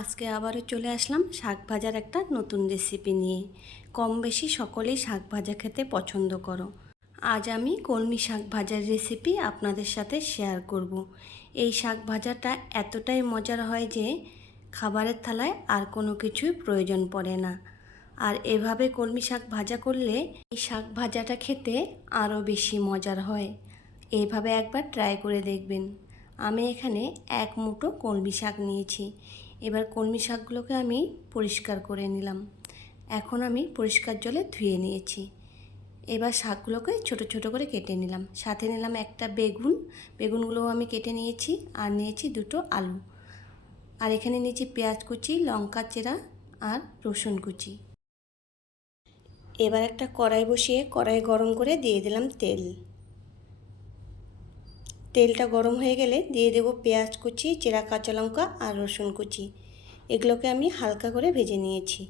আজকে আবারও চলে আসলাম শাক ভাজার একটা নতুন রেসিপি নিয়ে। কম বেশি সকলেই শাক ভাজা খেতে পছন্দ করো। আজ আমি কলমি শাক ভাজার রেসিপি আপনাদের সাথে শেয়ার করব। এই শাক ভাজাটা এতটাই মজার হয় যে খাবারের থালায় আর কোনো কিছুই প্রয়োজন পড়ে না। আর এভাবে কলমি শাক ভাজা করলে এই শাক ভাজাটা খেতে আরও বেশি মজার হয়। এভাবে একবার ট্রাই করে দেখবেন। আমি এখানে এক মুঠো কলমি শাক নিয়েছি। এবার কলমি শাকগুলোকে আমি পরিষ্কার করে নিলাম। এখন আমি পরিষ্কার জলে ধুয়ে নিয়েছি। এবার শাকগুলোকে ছোট ছোট করে কেটে নিলাম। সাথে নিলাম একটা বেগুন। বেগুনগুলোও আমি কেটে নিয়েছি আর নিয়েছি দুটো আলু। আর এখানে নিয়েছি পেঁয়াজ কুচি, লঙ্কা চেরা আর রসুন কুচি। এবার একটা কড়াই বসিয়ে কড়াই গরম করে দিয়ে দিলাম তেল। তেলটা গরম হয়ে গেলে দিয়ে দেব পেঁয়াজ কুচি, চেরা কাঁচা লঙ্কা আর রসুন কুচি। এগুলোকে আমি হালকা করে ভেজে নিয়েছি।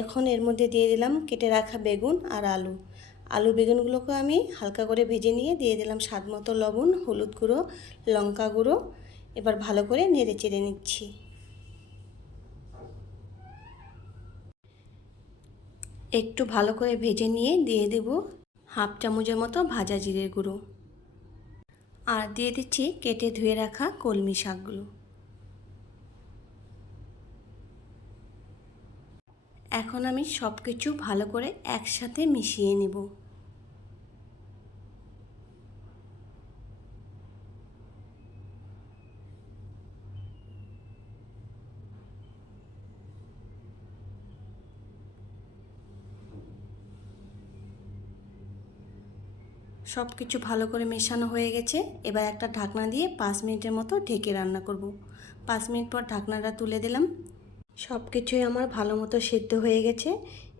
এখন এর মধ্যে দিয়ে দিলাম কেটে রাখা বেগুন আর আলু। আলু বেগুনগুলোকে আমি হালকা করে ভেজে নিয়ে দিয়ে দিলাম স্বাদ মতো লবণ, হলুদ গুঁড়ো, লঙ্কা গুঁড়ো। এবার ভালো করে নেড়ে চেড়ে নিচ্ছি। একটু ভালো করে ভেজে নিয়ে দিয়ে দেব হাফ চামচের মতো ভাজা জিরের গুঁড়ো। আর দিয়ে দিচ্ছি কেটে ধুয়ে রাখা কলমি শাকগুলো। এখন আমি সব কিছু ভালো করে একসাথে মিশিয়ে নেব। সব কিছু ভালো করে মেশানো হয়ে গেছে। এবার একটা ঢাকনা দিয়ে পাঁচ মিনিটের মতো ঢেকে রান্না করব। পাঁচ মিনিট পর ঢাকনাটা তুলে দিলাম। সব কিছুই আমার ভালো মতো সেদ্ধ হয়ে গেছে।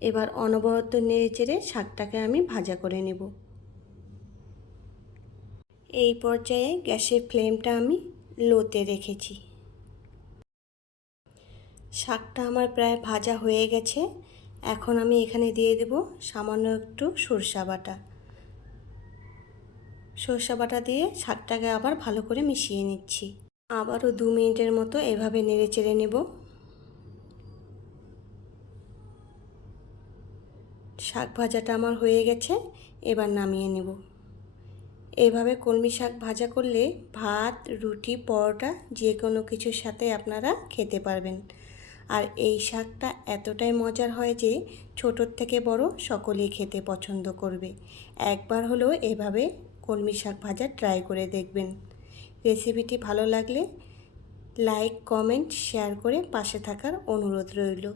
এবার অনবরত নেড়ে চেড়ে শাকটাকে আমি ভাজা করে নেব। এই পর্যায়ে গ্যাসের ফ্লেমটা আমি লোতে রেখেছি। শাকটা আমার প্রায় ভাজা হয়ে গেছে। এখন আমি এখানে দিয়ে দেব সামান্য একটু সরষা বাটা। সরষা বাটা দিয়ে শাকটাকে আবার ভালো করে মিশিয়ে নিচ্ছি। আবারও দু মিনিটের মতো এভাবে নেড়ে চেড়ে নেব। শাক ভাজাটা আমার হয়ে গেছে, এবার নামিয়ে নেব। এইভাবে কলমি শাক ভাজা করলে ভাত, রুটি, পরোটা যে কোনো কিছুর সাথে আপনারা খেতে পারবেন। আর এই শাকটা এতটাই মজার হয় যে ছোটোর থেকে বড় সকলেই খেতে পছন্দ করবে। একবার হলেও এভাবে কলমি শাক ভাজা ট্রাই করে দেখবেন। রেসিপিটি ভালো লাগলে লাইক কমেন্ট শেয়ার করে পাশে থাকার অনুরোধ রইল।